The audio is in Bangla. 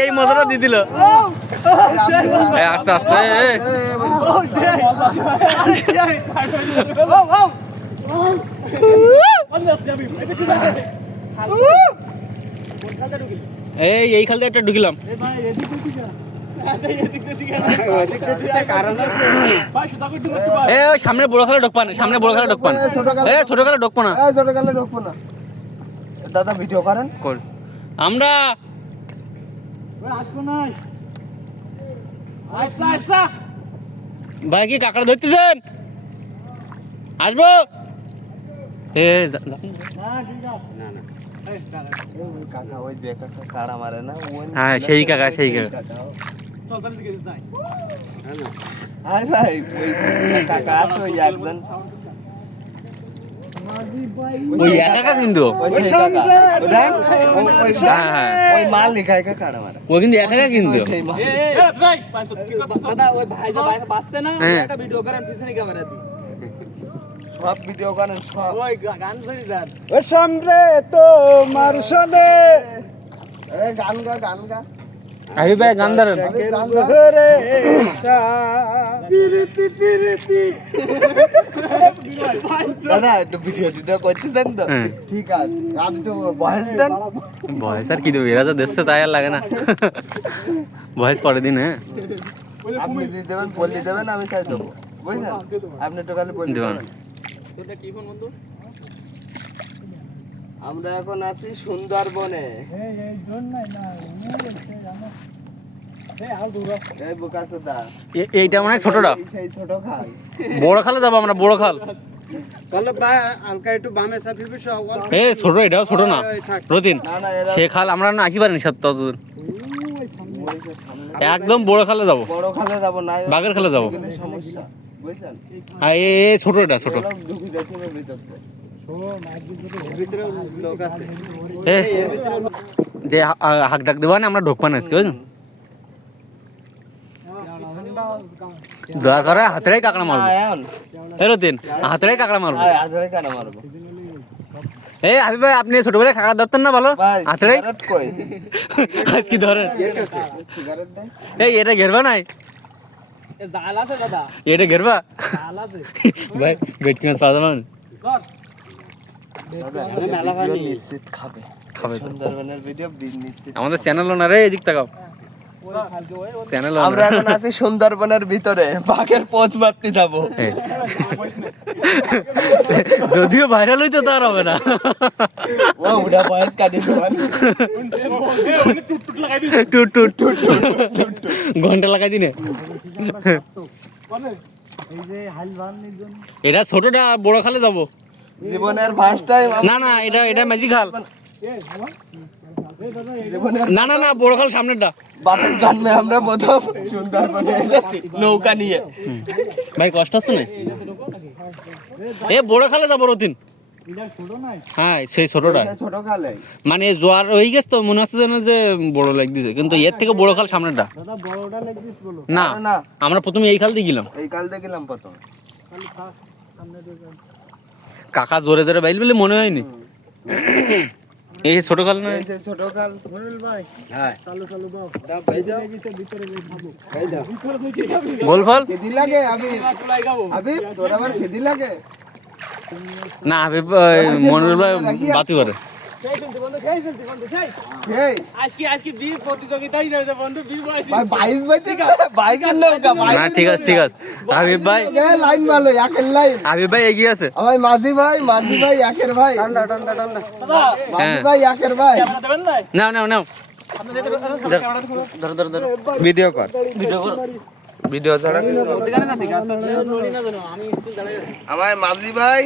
এই মজাটা দিয়ে দিল আস্তে আস্তে এই। এই এই খাল দিয়ে একটা ঢুকিলাম এ ওই সামনে বড় খালে ঢুকপান সামনে বড় খালে ঢুকপান। এ ছোট খালে। না। ছোট না। দাদা ভিডিও করেন। কর। আমরা ভাই কি কাকার ধরতেছেন? আসব? এ যা- কাকা ওই যে কাকা কাড়া মারে না হ্যাঁ, সেই কাকা, সেই কাকা। আয় ভাই কাকা আছে ওই একজন। ওই একা কিন্তু? ওই হ্যাঁ, হ্যাঁ। ওই মাল লিখায় কাড়া মারে। ও কিন্তু একা কিন্তু? দাদা ওই ভাই যে বাইরে বাসছে না হ্যাঁ। একটা ভিডিও করেন পিছনে ক্যামেরা দিয়ে। সব ভিডিও করেন সব। ওই গান ধরে যান। ও সামনে তো মারশনে এ গান গা গান গা। আবি ভাই গান ধরেন আবে গান গা রে পিরিতি পিরিতি দাদা একটু ভিডিও টিডিও করতেছেন তো। ঠিক আছে। আপনি তো বয়স দেন। বয়স আর কি দেবো? এরা যা দেখছে তাই আর লাগে না। বয়স পরে দিন হ্যাঁ। আপনি দিয়ে দেবেন বললি দেবেন আমি চাই দেবো। বুঝলেন? আপনি খালি বললি দেবেন। দেবেন। কি ফোন বন্ধু আমরা এখন আছি সুন্দরবনে। এইটা মনে ছোটটা? ছোট খাল। বড় খালে যাব আমরা বড় খাল। তাহলে ভাই হালকা একটু বামে সাফিবি সহ অল্প এ ছোট এটাও ছোট না। সে খাল আমরা না আসি পারিনি সত্য একদম বড় খালে যাব। বড় খালে যাব না বাঘের খালে যাব। সমস্যা। বুঝছেন? এ এ ছোট এটা ছোট। যে হাক ডাক দেবা না আমরা ঢোকবা না আজকে বুঝলেন দয়া করে হাতেরাই কাকড়া মারবো। আয় এখন। এ রতিন হাতেরাই কাকড়া মারবো। এই হাবিব ভাই আপনি ছোটবেলায় কাকড়া ধরতেন না ভালো? ভাই হাতেরাই? আজকে ধরেন? সিগারেট এই এটা ঘেরবা নাই? এ জাল আছে দাদা। এটা ঘেরবা? ভাই ভেটকি মাছ পাওয়া যাবে নিশ্চিত খাবে। খাবে সুন্দরবনের ভিডিও নিশ্চিত আমাদের চ্যানেলও না রে এদিক তাকাও। চ্যানেলও আমরা এখন আছি সুন্দরবনের ভিতরে বাঘের পথ মারতে যাব। যদিও ভাইরাল হইতো তার হবে না। ও উড়া বয়স কাটি টুট টুট টুট টুট। ঘণ্টা লাগাই দিনে। এটা ছোটটা বড় খালে যাব। জীবনের ফার্স্ট টাইম না না এটা এটা ম্যাজিক খাল জীবনের না না না বড় খাল সামনেরটা। বাপের জন্মে আমরা প্রথম সুন্দরবনে এসেছি নৌকা নিয়ে। ভাই কষ্ট হচ্ছে না? এ বড় খালে যাব রতিন। হ্যাঁ সেই ছোটটা। খালে। মানে জোয়ার হয়ে গেছে তো মনে হচ্ছে যেন যে বড় লাগ দিছে। কিন্তু এর থেকে বড় খাল সামনেরটা। না না আমরা প্রথমে এই খাল দিয়ে গেলাম। এই কাল দেখলাম প্রথম। কাকা জোরে জোরে বাইল বলে মনে হয়নি। এই ছোট কাল না? ছোট খাল হ্যাঁ। দাও ভাই দাও ভাই দাও গোল ফল। খেদি লাগে আমি আবি তোর আবার খেদি লাগে। না আমি মনের বাতি করে। লাইন হাবিব ভাই এগিয়ে আছে আমার মাঝি ভাই মাঝি ভাই একের ভাই। ভাই একের ভাই নাও নাও নাও ধরো ভিডিও কর ভিডিও ছাড়া আমার মাঝি ভাই